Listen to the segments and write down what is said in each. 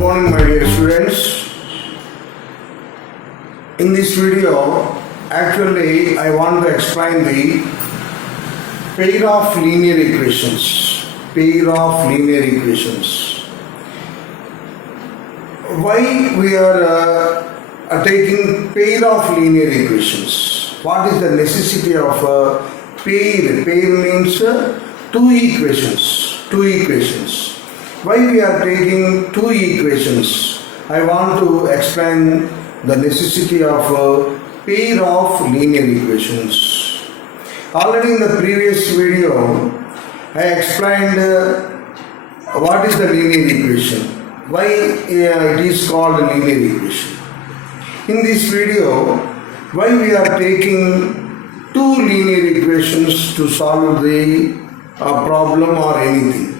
morning, my dear students. In this video, actually I want to explain the pair of linear equations. Why we are taking pair of linear equations? What is the necessity of a pair? Pair means two equations. Why we are taking two equations? I want to explain the necessity of a pair of linear equations. Already in the previous video, I explained what is the linear equation, why it is called a linear equation. In this video, why we are taking two linear equations to solve the problem or anything.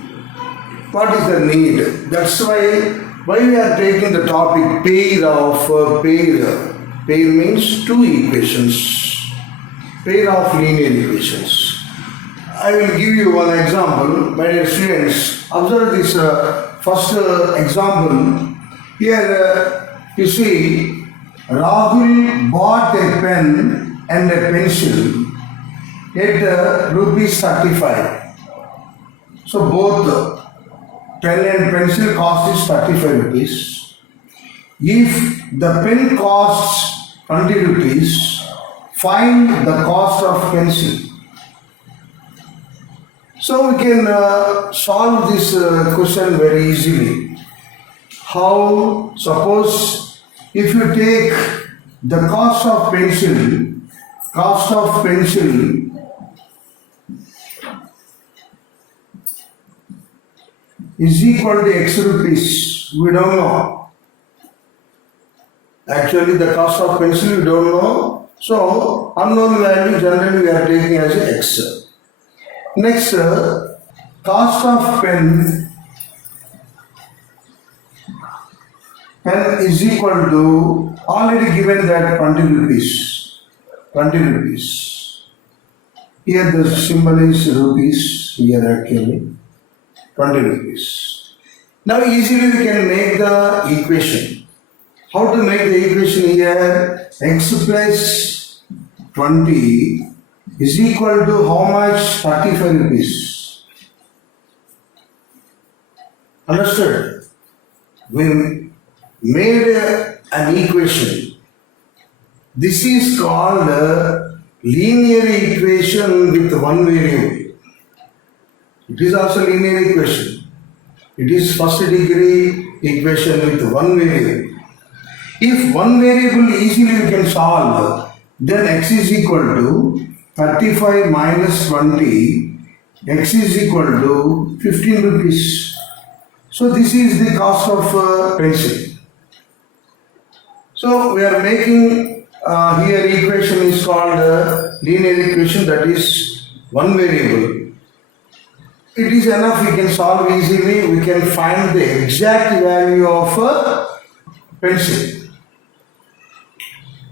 What is the need? That's why we are taking the topic pair of pair. Pair means two equations. Pair of linear equations. I will give you one example. My dear students, observe this first example. Here you see Rahul bought a pen and a pencil at rupees 35. So both pen and pencil cost is 35 rupees. If the pen costs 20 rupees, find the cost of pencil. So we can solve this question very easily. How? Suppose if you take the cost of pencil is equal to x rupees. We don't know. Actually, the cost of pencil we don't know. So, unknown value generally we are taking as x. Next, cost of pen is equal to, already given that 20 rupees. Here the symbol is rupees, here actually 20 rupees. Now easily we can make the equation. How to make the equation here? X plus 20 is equal to how much? 35 rupees. Understood? We made an equation. This is called a linear equation with one variable. It is also linear equation. It is first degree equation with one variable. If one variable easily we can solve, then x is equal to 35 minus 20, x is equal to 15 rupees. So this is the cost of pencil. So we are making here equation is called linear equation, that is one variable. It is enough, we can solve easily, we can find the exact value of pencil.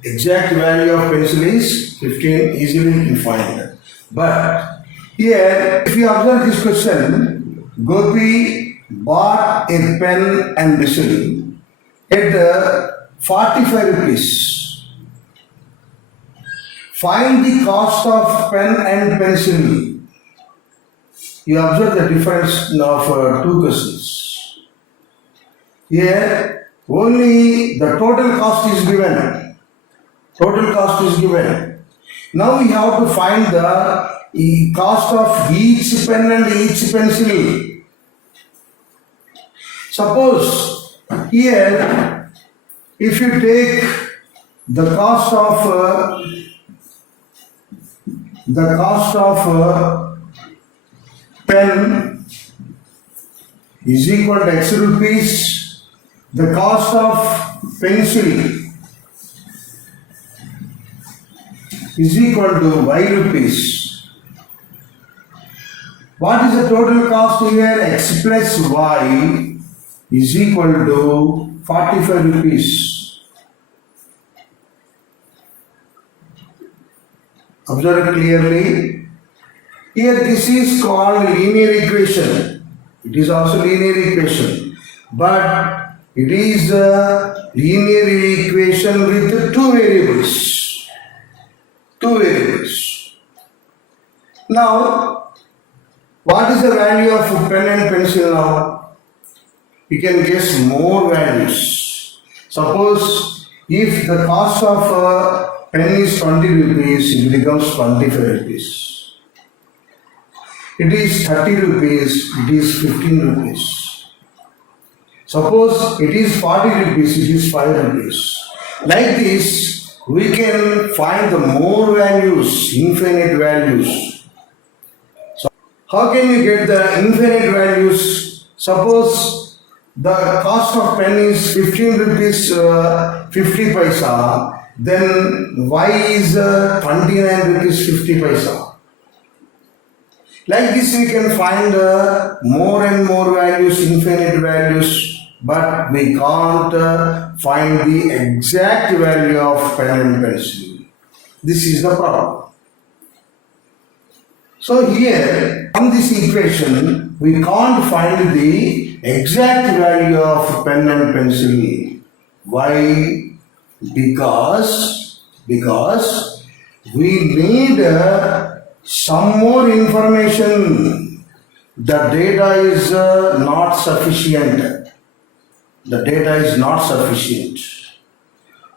Exact value of pencil is 15, easily we can find that. But here, if you observe this question, Gopi bought a pen and pencil at 45 rupees. Find the cost of pen and pencil. You observe the difference of two questions. Here, only the total cost is given. Now we have to find the cost of each pen and each pencil. Suppose here, if you take the cost of pen is equal to x rupees, the cost of pencil is equal to y rupees. What is the total cost here? X plus y is equal to 45 rupees. Observe clearly. Here this is called linear equation. It is also linear equation. But It is a linear equation with two variables. Two variables. Now, what is the value of pen and pencil now? We can guess more values. Suppose if the cost of a pen is 20 rupees, it becomes 25 rupees. It is 30 rupees, it is 15 rupees. Suppose it is 40 rupees, it is 5 rupees. Like this, we can find the more values, infinite values. So, how can you get the infinite values? Suppose the cost of pen is 15 rupees 50 paisa, then y is 29 rupees 50 paisa. Like this we can find more and more values, infinite values, but we can't find the exact value of pen and pencil. This is the problem. So here, from this equation, we can't find the exact value of pen and pencil. Why? Because we need some more information. The data is not sufficient. The data is not sufficient.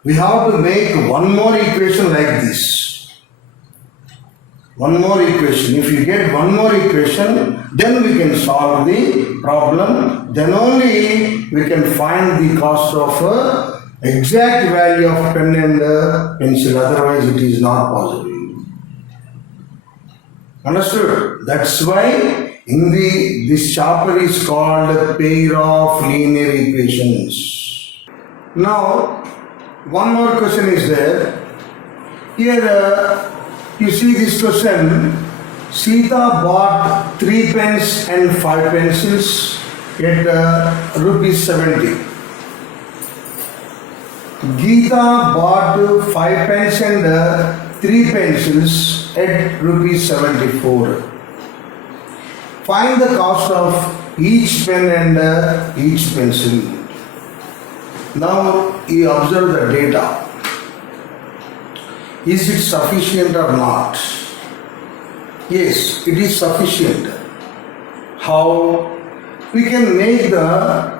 We have to make one more equation like this. One more equation. If you get one more equation, then we can solve the problem. Then only we can find the cost of exact value of pen and pencil. Otherwise, it is not possible. Understood? That's why in this chapter is called pair of linear equations. Now, one more question is there. Here you see this question. Sita bought 3 pens and 5 pencils at rupees 70. Geeta bought 5 pens and 3 pencils at rupees 74. Find the cost of each pen and each pencil. Now you observe the data. Is it sufficient or not? Yes, it is sufficient. How? We can make the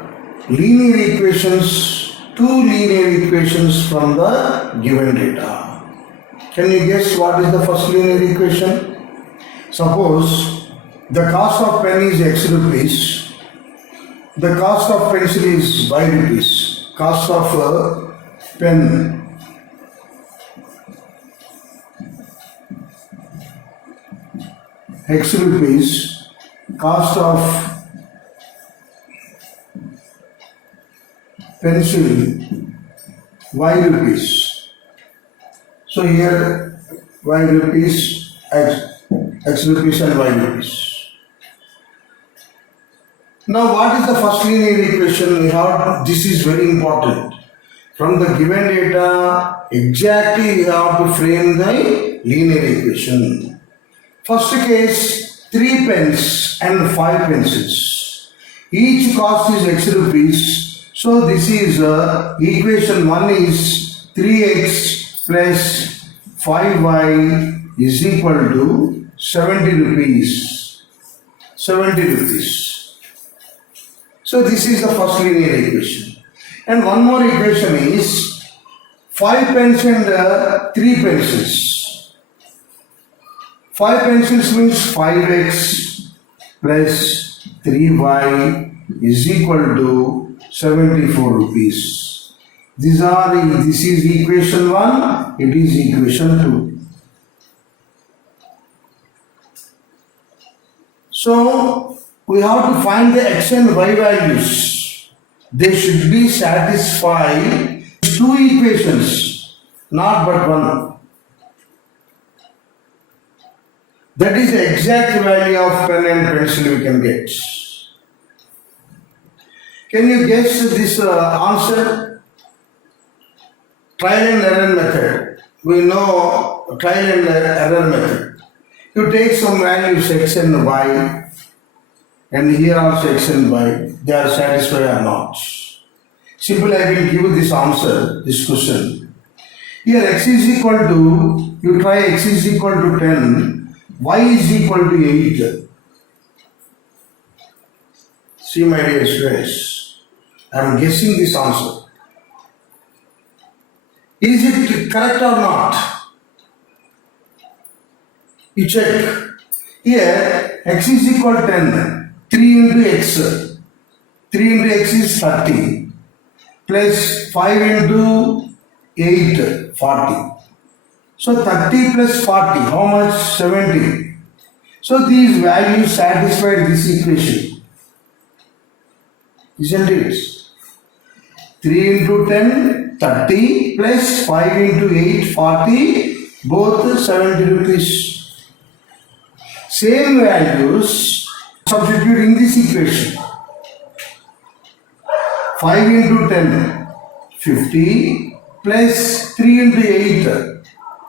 linear equations, 2 linear equations from the given data. Can you guess what is the first linear equation? Suppose the cost of pen is x rupees, the cost of pencil is y rupees, cost of pen x rupees, cost of pencil y rupees. So here y rupees, x rupees and y rupees. Now what is the first linear equation we have? This is very important. From the given data, exactly we have to frame the linear equation. First case, 3 pens and 5 pencils. Each cost is x rupees. So this is equation 1 is 3x plus 5y is equal to 70 rupees. 70 rupees. So this is the first linear equation. And one more equation is 5 pens and 3 pencils. 5 pencils means 5x plus 3y is equal to 74 rupees. This is equation 1, it is equation 2. So we have to find the x and y values. They should be satisfy 2 equations, not but one. That is the exact value of pen and pencil we can get. Can you guess this answer? Trial and error method. We know trial and error method. You take some values x and y, and here also x and y, they are satisfied or not. Simply I will give this answer, this question. Here x is equal to, you try x is equal to 10, y is equal to 8. See my dear students, I am guessing this answer. Is it correct or not? You check. Here x is equal to 10. 3 into x. 3 into x is 30. Plus 5 into 8, 40. So 30 plus 40, how much? 70. So these values satisfy this equation. Isn't it? 3 into 10, 30 plus 5 into 8, 40, both 70 rupees. Same values substitute in this equation. 5 into 10, 50 plus 3 into 8,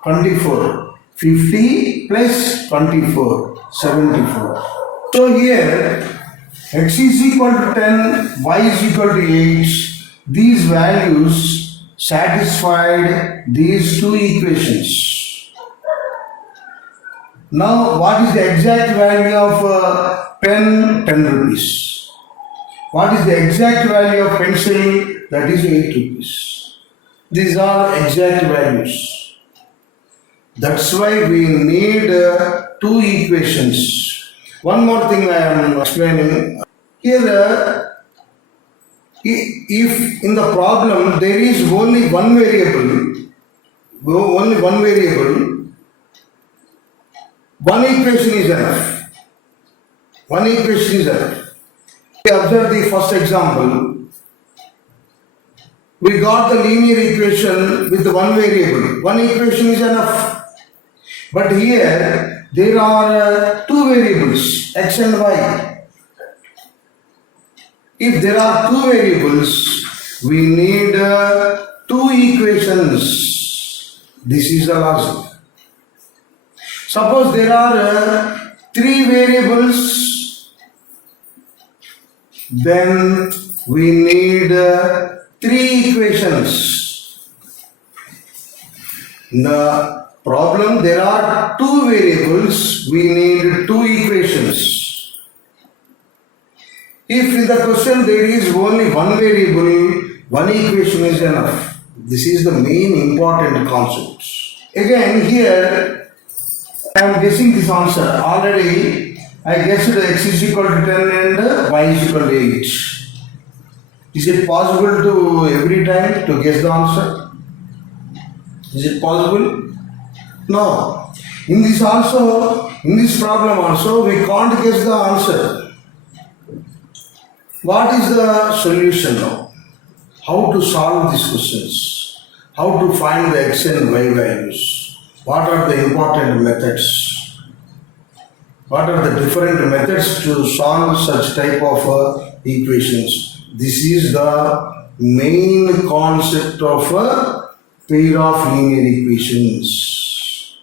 24. 50 plus 24, 74. So here x is equal to 10, y is equal to 8. These values satisfied these two equations. Now what is the exact value of pen? 10 rupees. What is the exact value of pencil? That is 8 rupees. These are exact values. That's why we need two equations. One more thing I am explaining. Here, if in the problem there is only one variable, one equation is enough. One equation is enough. Observe the first example. We got the linear equation with the one variable. One equation is enough. But here there are two variables, x and y. If there are two variables, we need two equations. This is the logic. Suppose there are three variables, then we need three equations. In the problem there are two variables, we need two equations. If in the question there is only one variable, one equation is enough. This is the main important concept. Again here I am guessing this answer. Already I guessed x is equal to 10 and y is equal to 8. Is it possible to every time to guess the answer? Is it possible? No. In this problem also, we can't guess the answer. What is the solution now? How to solve these questions? How to find the x and y values? What are the important methods? What are the different methods to solve such type of equations? This is the main concept of a pair of linear equations.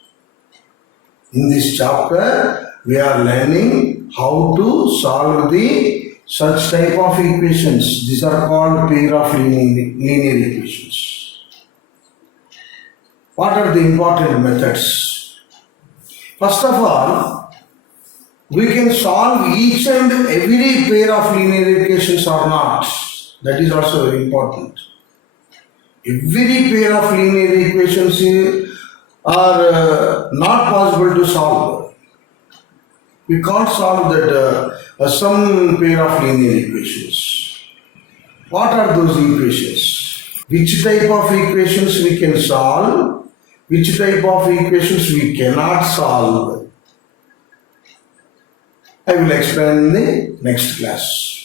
In this chapter, we are learning how to solve the such type of equations. These are called pair of linear equations. What are the important methods? First of all, we can solve each and every pair of linear equations or not. That is also very important. Every pair of linear equations are not possible to solve. We can't solve that some pair of linear equations. What are those equations? Which type of equations we can solve? Which type of equations we cannot solve? I will explain in the next class.